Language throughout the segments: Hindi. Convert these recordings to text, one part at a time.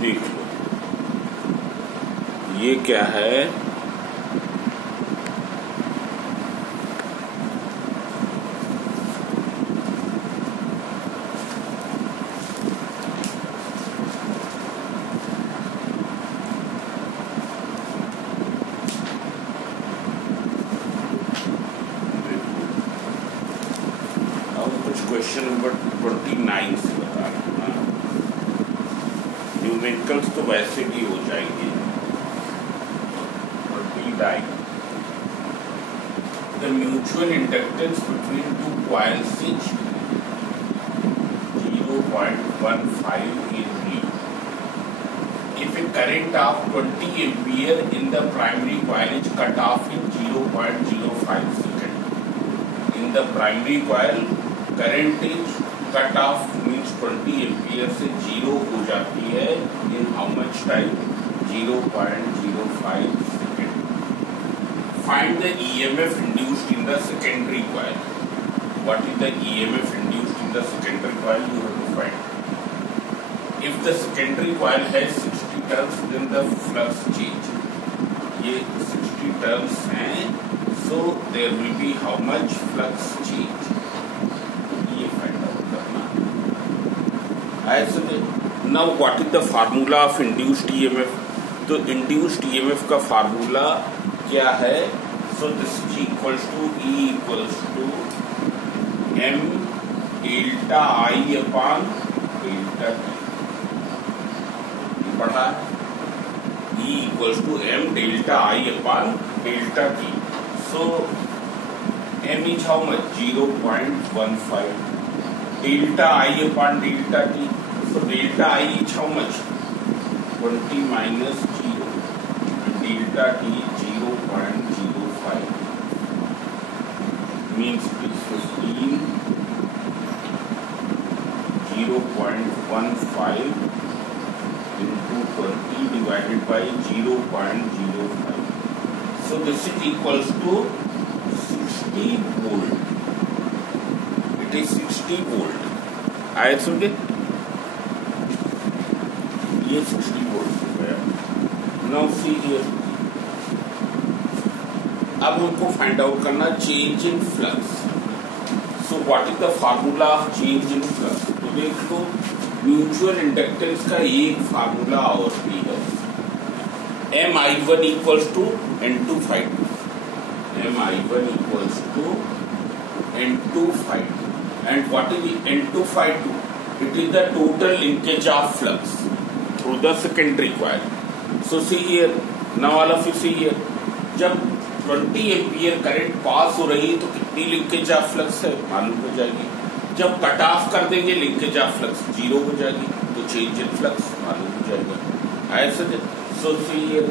देख लो ये क्या है, क्वेश्चन नंबर 29 से बता रहा हूँ। न्यूमेरिकल्स तो वैसे भी हो जाएंगे। 29 the mutual inductance between two coils is 0.15 Henry. If a current of 20 ampere in the primary coil is cut off in 0.05 second. In the primary coil current is cut off means 20 ampere से जीरो हो जाती है in how much time, 0.05 second. Find the EMF induced in the secondary coil. What is the EMF induced in the secondary coil? You have to find. If the secondary coil has 60 turns then the flux change. ये 60 टर्न्स हैं, so there will be how much flux change. Now what is the formula of induced EMF? तो induced EMF का फार्मूला क्या है? So this is equals to E equals to M delta I upon delta T. पढ़ा? E equals to M delta I upon delta T. So M is how much? 0.15. Delta I upon delta T. So delta I is how much? 20 minus 0. And delta T 0.05. Means it's 15. 0.15 into 20 divided by 0.05. So this is equals to 60 volt. It is 60 volt. आया समझे? ये 60 वोल्ट हो गया. Now see here. अब हमको फाइंड आउट करना change in flux. So what is the formula of change in flux? तो देख लो म्यूचुअल इंडक्टेंस का एक फार्मूला और भी है. Mi1 equals to N2∅2. Mi1 equals to N2∅2. And what is N2∅2? It is the total linkage of flux through the secondary coil. So see here, now all of you see here, जब 20 एम्पियर करंट पास हो रही है तो कितनी लिंकेज ऑफ फ्लक्स है मालूम हो जाएगी. जब कट ऑफ कर देंगे लिंकेज ऑफ फ्लक्स जीरो हो जाएगी, तो चेंज इन फ्लक्स मालूम हो जाएगा. ऐसे so see here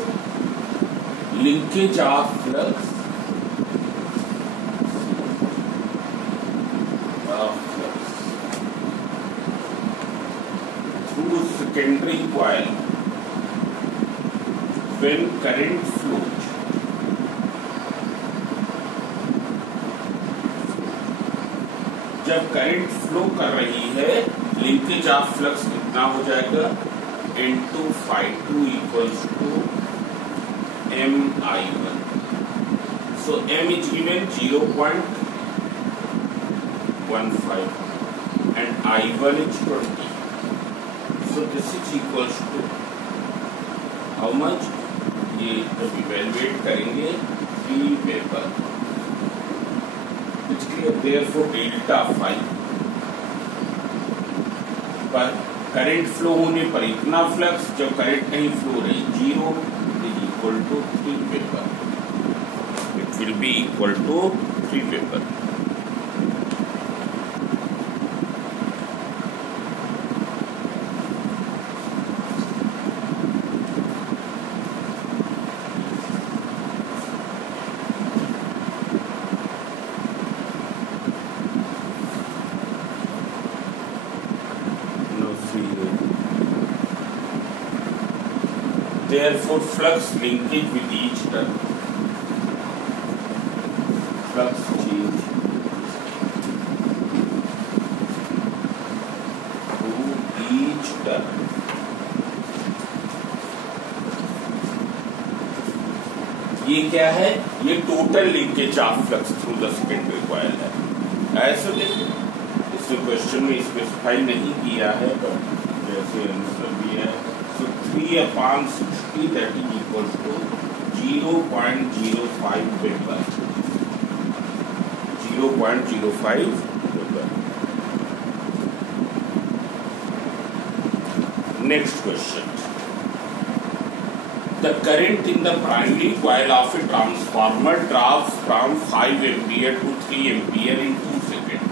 linkage of flux secondary coil when current flows. जब करंट फ्लो कर रही है लिंकेज ऑफ फ्लक्स कितना हो जाएगा? N2∅2 equals to Mi1. So M is given 0.15 and I1 is 20. So this is equals to how much? ये जब इवेलुएट करेंगे 3 paper. It's clear. Therefore delta phi पर करंट फ्लो होने पर इतना फ्लक्स, जब करंट नहीं फ्लो रही 0 is equal to 3 paper. It will be equal to 3 paper. Therefore, flux linkage with each turn, flux change to each turn ये क्या है, ये total linkage of flux through the secondary coil है। ऐसे देखिए इसमें क्वेश्चन में स्पेसिफाई नहीं किया है, पर जैसे आंसर भी है। So 3/60 that is equal to 0.05 weber, 0.05 weber. Next question, the current in the primary coil of a transformer drops from 5 ampere to 3 ampere in 2 seconds.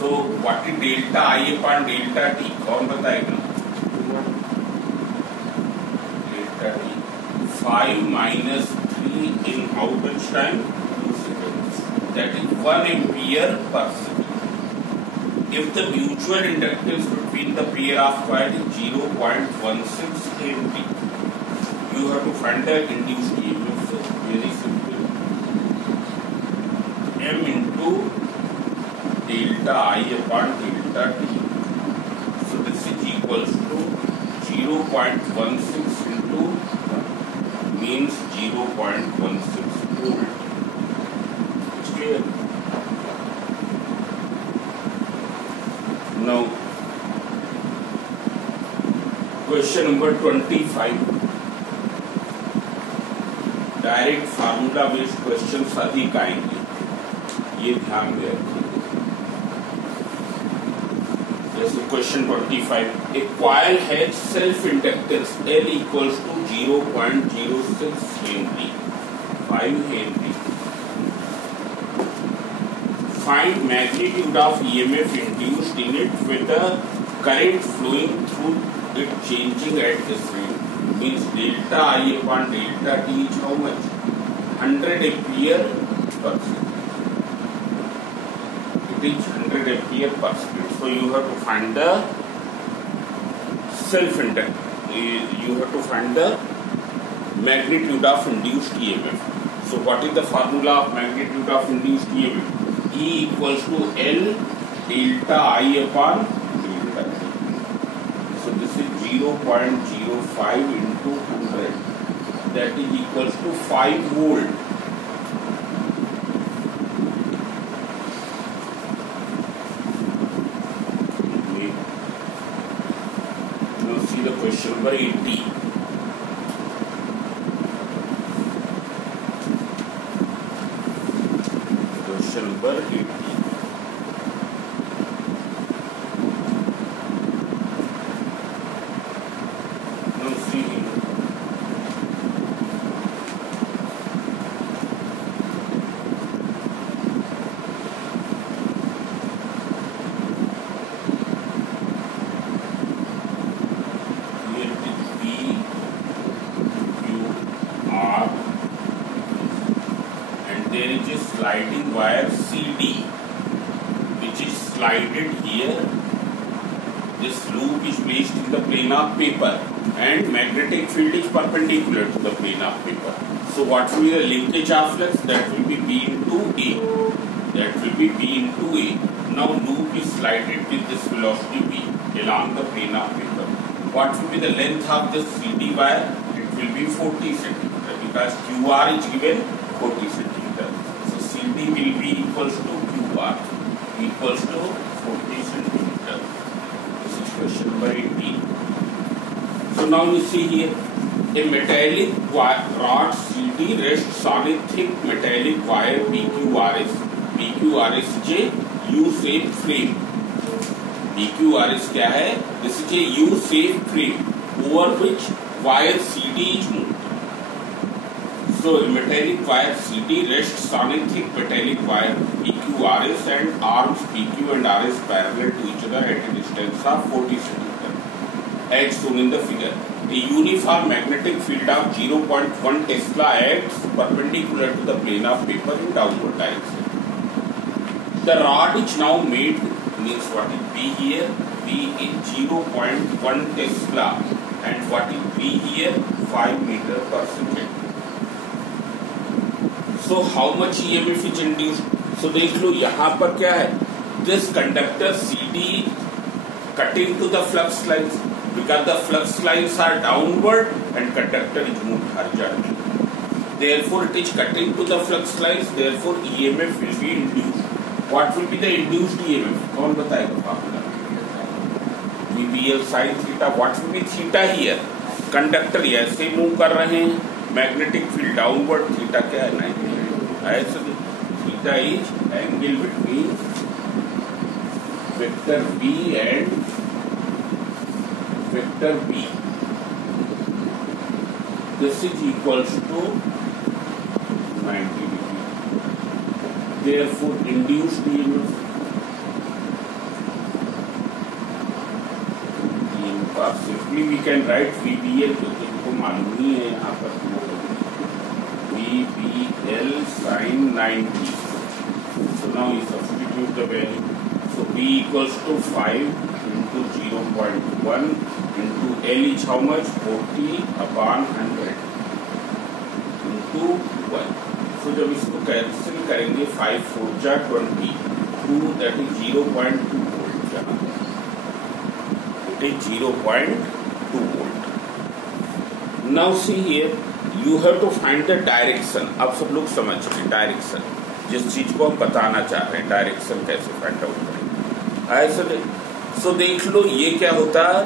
So what is delta I upon delta T? कौन बताएगा? Delta T 5 minus 3 in how much time? 2 seconds. That is 1 ampere per second. If the mutual inductance between the pair of coil is 0.16 Henry, you have to find the induced EMF. So very simple, M into delta I upon delta T. So this is equals to 0.16 into means 0.16 volt. It's clear? Now question number 25. Direct formula based question अधिक आएंगे, ये ध्यान में रखिए। जैसे question 25, a coil has self inductance L equals to 0.06 henry, 5 henry. Find magnitude of EMF induced in it with the current flowing through it changing at this rate. Means delta I upon delta T is how much? 100 ampere per second. It is 100 ampere per second. So you have to find the self-inductance. You have to find the magnitude of induced EMF. So what is the formula of magnitude of induced EMF? E equals to L delta I upon delta T. So this is 0.05 into 100, that is equals to 5 volt. Now see the question number 80. Question number 80. Sliding wire CD which is slided here. This loop is placed in the plane of paper and magnetic field is perpendicular to the plane of paper. So what will be the linkage of flux? That will be B into A. That will be B into A. Now loop is slided with this velocity B along the plane of paper. What will be the length of this CD wire? It will be 40 cm because QR is given 40 cm. CD will be equals to QR equals to 40 centimeter. This is question number 18. So now you see here a metallic rod CD rests on a thick metallic wire PQRS. PQRS is a U-shaped frame. PQRS क्या है? This is a U-shaped frame over which wire CD is moved. So metallic wire CD rests on a thick metallic wire PQRS and arms PQ and RS parallel to each other at a distance of 40 cm as shown in the figure. A uniform magnetic field of 0.1 Tesla acts perpendicular to the plane of paper in downward direction. The rod is now made, means what is B here? B is 0.1 Tesla and what is B here? 5 meter per second. So how much EMF is induced? So देख लो यहाँ पर क्या है? This conductor CD cutting to the flux lines because the flux lines are downward and conductor is moved horizontally. therefore it is cutting to the flux lines, therefore EMF will be induced. What will be the induced EMF? कौन बताएगा formula? VBL sin theta. What will be theta here? Conductor ऐसे मूव कर रहे हैं, मैग्नेटिक फील्ड डाउनवर्ड, थीटा क्या है? 90 ऐसे theta is angle between vector B and vector B. This is equals to 90 degree. Therefore, induced EMF simply we can write VBL, क्योंकि इनको मालूम ही है यहाँ पर VBL sin 90. So now we substitute the value. So B equals to 5 into 0.1 into L is how much? 40 upon 100 into 1. So जब इसको कैंसिल करेंगे 5 4 जा 20, 2 that is 0.2 volt यहाँ it is 0.2 volt. Now see here you have to find the direction. अब सब लोग समझ रहे डायरेक्शन, जिस चीज को हम बताना चाह रहे हैं डायरेक्शन कैसे फाइंड आउट करें. ऐसे सो देख लो ये क्या होता है,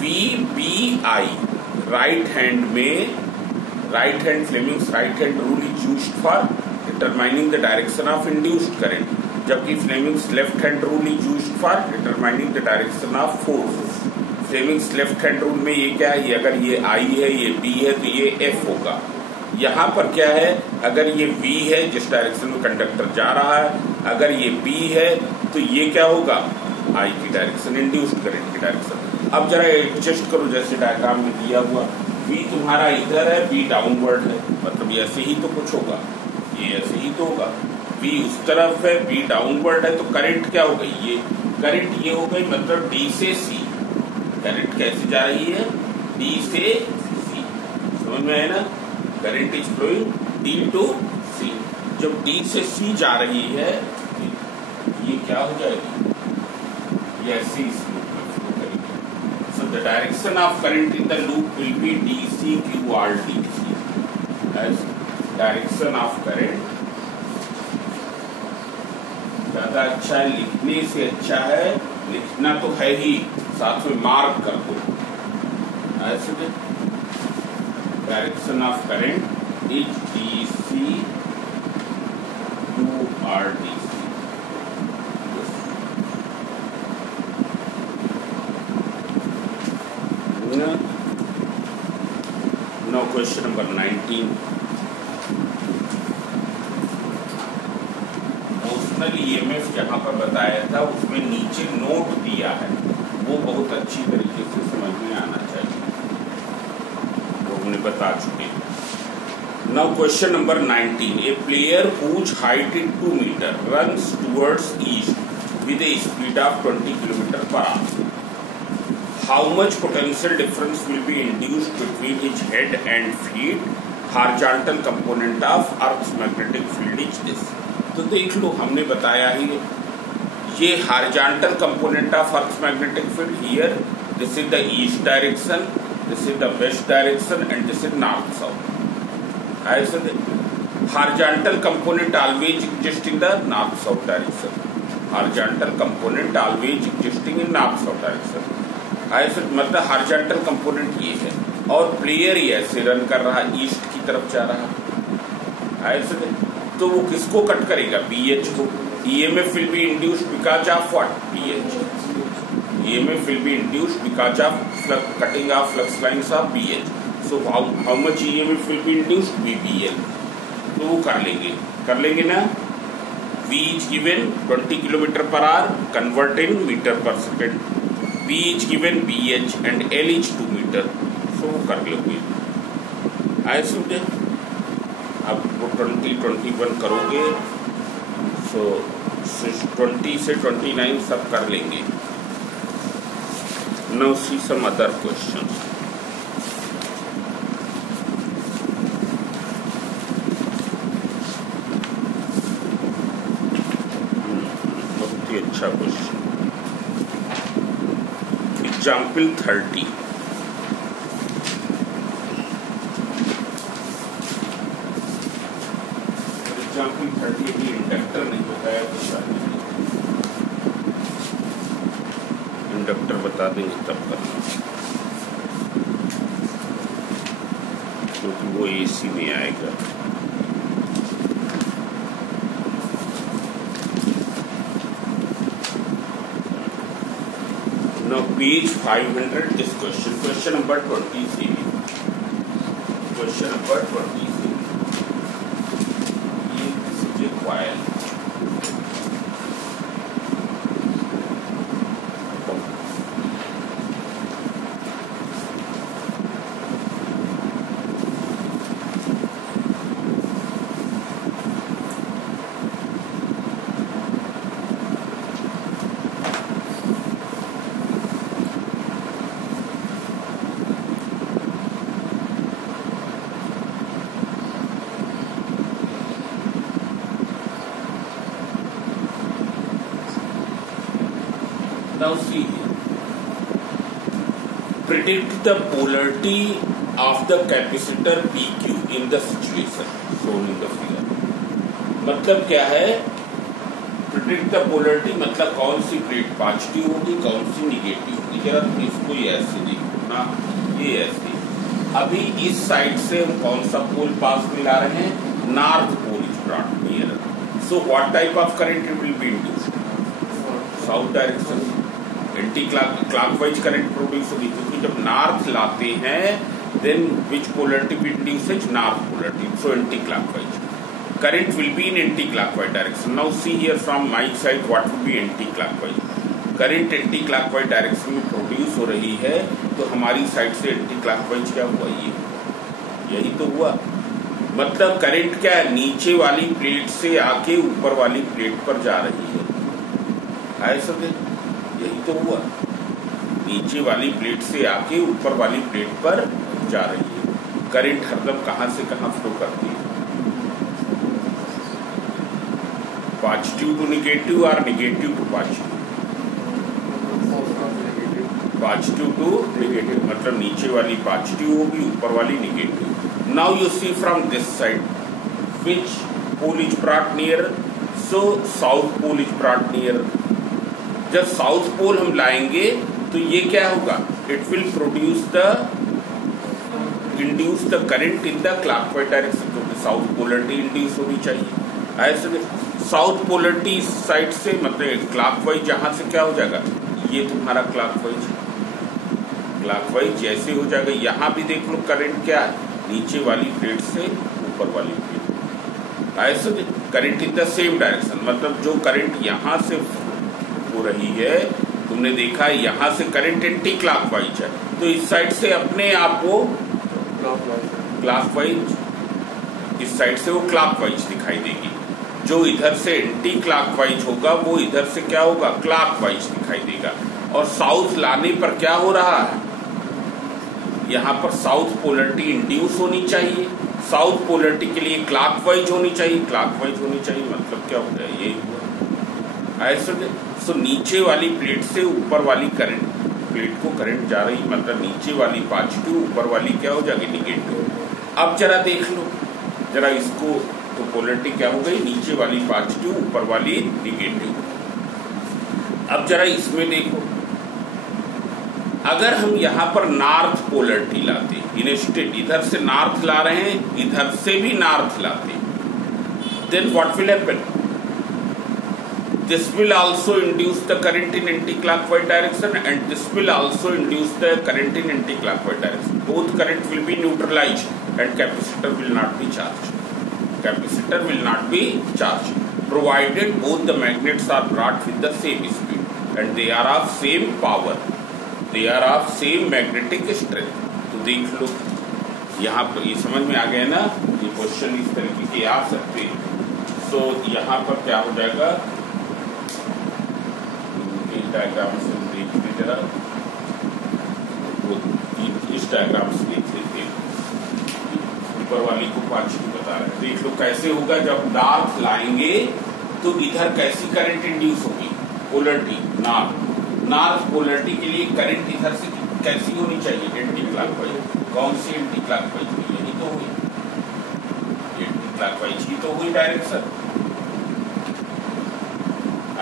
VBI राइट हैंड में, right hand Fleming's right hand rule is used for determining the direction of induced current, जबकि Fleming's left hand rule is used for determining the direction of force. Fleming's left hand rule में ये क्या है, ये अगर ये I है ये B है तो ये F होगा. यहाँ पर क्या है, अगर ये V है जिस डायरेक्शन में कंडक्टर जा रहा है, अगर ये B है तो ये क्या होगा, I की डायरेक्शन, इंड्यूस्ड करंट की डायरेक्शन. अब जरा एडजस्ट करो जैसे डायग्राम में दिया हुआ, V तुम्हारा इधर है, B डाउनवर्ड है, मतलब ऐसे ही तो कुछ होगा, ये ऐसे ही तो होगा. V उस तरफ है, B डाउनवर्ड है, तो करंट क्या हो गई, ये करंट ये हो गई, मतलब D से C. करंट कैसे जा रही है, D से C. समझ में है ना, current is flowing D to C. जब D से C जा रही है ये क्या हो जाएगी, ये ऐसे इस लूप में फ्लो करेगी. So the direction of current in the loop will be DC QR DC. As direction of current ज्यादा अच्छा है, लिखने से अच्छा है, लिखना तो है ही, साथ में मार्क कर दो. ऐसे direction of current is DC to RDC. Now question number 19. Motional EMF जहाँ पर बताया था उसमें नीचे नोट दिया है, वो बहुत अच्छी तरीके से समझ में आना चाहिए, वो हमने बता चुके हैं. Now question number 19. A player whose height is 2 meter runs towards east with a speed of 20 km/h. How much potential difference will be induced between his head and feet? Horizontal component of Earth's magnetic field is this. तो देख लो हमने बताया ही ये horizontal component of Earth's magnetic field. Here this is the east direction, this is the west direction, and this is north south. ऐसे horizontal component always exist in the north south direction. Horizontal component always existing in north south direction. ऐसे मतलब हॉरिजॉन्टल कंपोनेंट ये है, और प्लेयर ही ऐसे रन कर रहा है, ईस्ट की तरफ जा रहा है. ऐसे तो वो किसको कट करेगा, BH को. EMF will be induced because of what, BH. EMF will be induced because of cutting off flux lines of BH. So how much EMF will be induced, VBL. तो वो कर लेंगे ना. V is given 20 km/h, convert in meter per second. B is given BH and L is 2 meter. So वो कर लोगे. ऐसे अब वो 20-21 करोगे, so 20 से 29 सब कर लेंगे. Now see some other questions. बहुत ही अच्छा क्वेश्चन. Example 30. कंडक्टर बता देंगे तब करना, क्योंकि वो एसी में आएगा। Now page 500, this question number 23. Question number 23. This is a coil. Now see here. Predict the polarity of the capacitor PQ in the situation shown in the figure. मतलब क्या है? Predict the polarity मतलब कौन सी प्लेट पॉजिटिव होगी, कौन सी निगेटिव होगी। जरा तुम इसको ये ऐसे देखो ना, ये ऐसे। अभी इस साइड से हम कौन सा पोल पास में ला रहे हैं? North pole is brought near. So what type of current it will be induced? South direction, anti clockwise current produce होगी, क्योंकि जब नॉर्थ लाते हैं then which polarity will induce? North polarity, so anti clockwise current will be in anti clockwise direction. Now see here from my side what will be anti clockwise current. Anti clockwise direction में प्रोड्यूस हो रही है, तो हमारी साइड से एंटी क्लॉकवाइज क्या हुआ? ये यही तो हुआ। मतलब करंट क्या है? नीचे वाली प्लेट से आके ऊपर वाली प्लेट पर जा रही है समझे? यही तो हुआ, नीचे वाली प्लेट से आके ऊपर वाली प्लेट पर जा रही है। करंट हरदम कहां से कहां फ्लो करती है? पॉजिटिव टू निगेटिव और negative to positive. Positive to negative मतलब नीचे वाली पॉजिटिव होगी, ऊपर वाली negative. Now you see from this side which pole is brought near? So south pole is brought near. जब साउथ पोल हम लाएंगे तो ये क्या होगा? It will induce the current in the clockwise direction, क्योंकि साउथ पोलरिटी इंड्यूस होनी चाहिए। ऐसे साउथ पोलरिटी साइड से मतलब क्लॉकवाइज जहां से क्या हो जाएगा? ये तुम्हारा क्लॉकवाइज जैसे हो जाएगा। यहाँ भी देख लो करंट क्या है? नीचे वाली प्लेट से ऊपर वाली प्लेट। ऐसे current in the same direction, मतलब जो करंट यहाँ से हो रही है, तुमने देखा है यहाँ से करंट एंटी क्लॉकवाइज है, तो इस साइड से अपने आप को क्लॉकवाइज, इस साइड से वो क्लॉकवाइज दिखाई देगी। जो इधर से एंटी क्लॉकवाइज होगा वो इधर से क्या होगा? क्लॉकवाइज दिखाई देगा। और साउथ लाने पर क्या हो रहा है? यहाँ पर साउथ पोलरिटी इंड्यूस होनी चाहिए। साउथ पोलरिटी के लिए क्लॉकवाइज होनी चाहिए, क्लॉकवाइज होनी चाहिए मतलब क्या हो गया? ये ऐसे। सो नीचे वाली प्लेट से ऊपर वाली करंट प्लेट को करंट जा रही, मतलब नीचे वाली पॉजिटिव, ऊपर वाली क्या हो जाएगी? निगेटिव। अब जरा देख लो जरा इसको, तो पोलरिटी क्या हो गई? नीचे वाली पॉजिटिव, ऊपर वाली निगेटिव। अब जरा इसमें देखो, अगर हम यहाँ पर नॉर्थ पोलरिटी लाते, इंस्टेड इधर से नॉर्थ ला रहे हैं, इधर से भी नॉर्थ लाते, then what will happen? This will also induce the current in anti-clockwise direction, and this will also induce the current in anti-clockwise direction. Both current will be neutralized, and capacitor will not be charged. Capacitor will not be charged, provided both the magnets are brought with the same speed, and they are of same power. They are of same magnetic strength. तो देख लो, यहाँ पर ये समझ में आ गया ना? ये क्वेश्चन इस तरीके के आ सकते हैं। सो यहाँ पर क्या हो जाएगा? डायग्राम से देख लीजिए जरा, इस डायग्राम से देख लेते हैं। ऊपर वाली को पॉजिटिव बता रहे हैं, देख लो कैसे होगा। जब नॉर्थ लाएंगे तो इधर कैसी करंट इंड्यूस होगी? पोलरिटी नॉर्थ पोलरिटी के लिए करंट इधर से कैसी होनी चाहिए? Anti clockwise. कौन सी एंटी क्लॉकवाइज? यही तो हुई एंटी क्लॉकवाइज की तो हुई डायरेक्शन।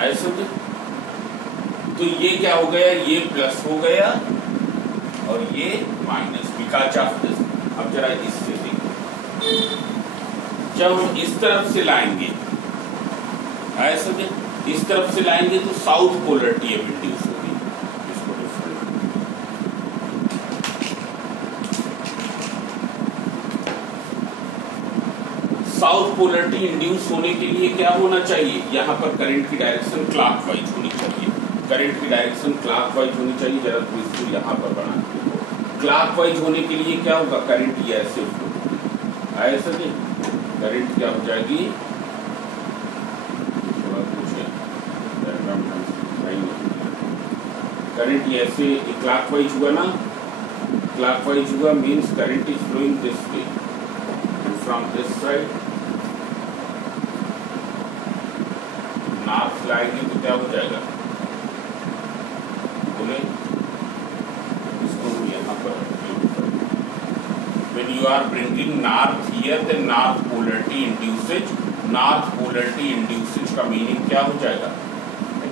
ऐसे तो ये क्या हो गया, ये प्लस हो गया और ये माइनस, बिकॉज ऑफ दिस। अब जरा इससे देखो, जब हम इस तरफ से लाएंगे, ऐसा इस तरफ से लाएंगे तो साउथ पोलरिटी अब इंड्यूस होगी। इसको साउथ पोलरिटी इंड्यूस होने के लिए क्या होना चाहिए, यहां पर करंट की डायरेक्शन क्लॉकवाइज होनी चाहिए। करंट की डायरेक्शन क्लॉकवाइज होनी चाहिए। जरा तुम इसको यहां पर बना, क्लॉकवाइज होने के लिए क्या होगा, करंट ये ऐसे ऐसा नहीं, करंट क्या हो जाएगी, थोड़ा कुछ करंट ये ऐसे क्लॉकवाइज हुआ ना, क्लॉकवाइज हुआ means current is flowing this way from this side. North लाएंगे तो क्या हो जाएगा, बोले इसको यहाँ पर when you are bringing north here then north polarity induces, north polarity induces का मीनिंग क्या हो जाएगा,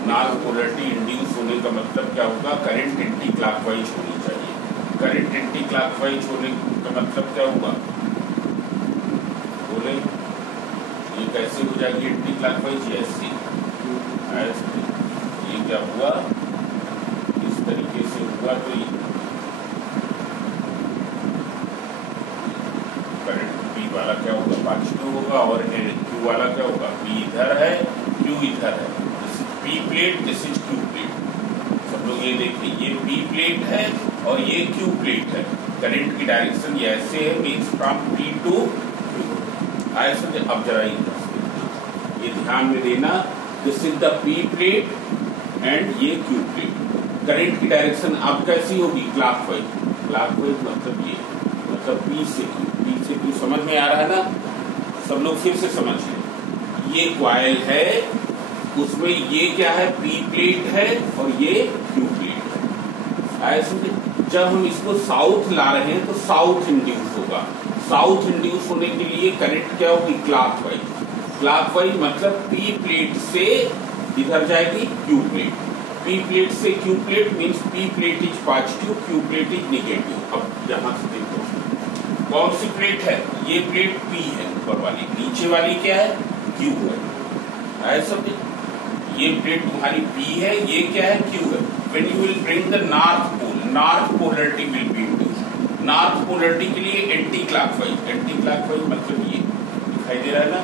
नॉर्थ पोलरिटी इंड्यूस होने का मतलब क्या होगा, करंट एंटी क्लॉकवाइज होनी चाहिए। करंट एंटी क्लॉकवाइज होने का मतलब क्या होगा, बोले ये कैसे हो जाएगी एंटी क्लॉकवाइज, ऐसे ये क्या हुआ, इस तरीके से हुआ तो ये करंट P वाला क्या होगा, पॉजिटिव होगा और Q वाला क्या होगा, P इधर है Q इधर है। P plate, this is Q plate. सब लोग ये देखिए, ये P प्लेट है और ये Q प्लेट है। करंट की डायरेक्शन ये ऐसे है, means from P to Q ऐसे। अब जरा ये ध्यान में देना, this is the P plate and ये Q प्लेट। करंट की डायरेक्शन अब कैसी होगी, क्लॉकवाइज। क्लॉकवाइज मतलब ये, मतलब P से Q समझ में आ रहा है ना, सब लोग फिर से समझ लें। ये क्वाइल है, उसमें ये क्या है, P प्लेट है और ये Q प्लेट है। ऐसे जब हम इसको साउथ ला रहे हैं तो साउथ इंड्यूस होगा। साउथ इंड्यूस होने के लिए करंट क्या होगी, क्लॉकवाइज। क्लॉकवाइज मतलब P प्लेट से इधर जाएगी Q प्लेट, P प्लेट से Q plate means P plate is positive, Q plate is negative. अब यहां से देखो कौन सी प्लेट है, ये प्लेट P है ऊपर वाली, नीचे वाली क्या है, Q है। ऐसा ये प्लेट तुम्हारी P है, ये क्या है, Q है। When you will bring the north pole, north polarity will be induced। North polarity के लिए एंटी क्लॉकवाइज, एंटी क्लॉकवाइज मतलब ये दिखाई दे रहा है ना,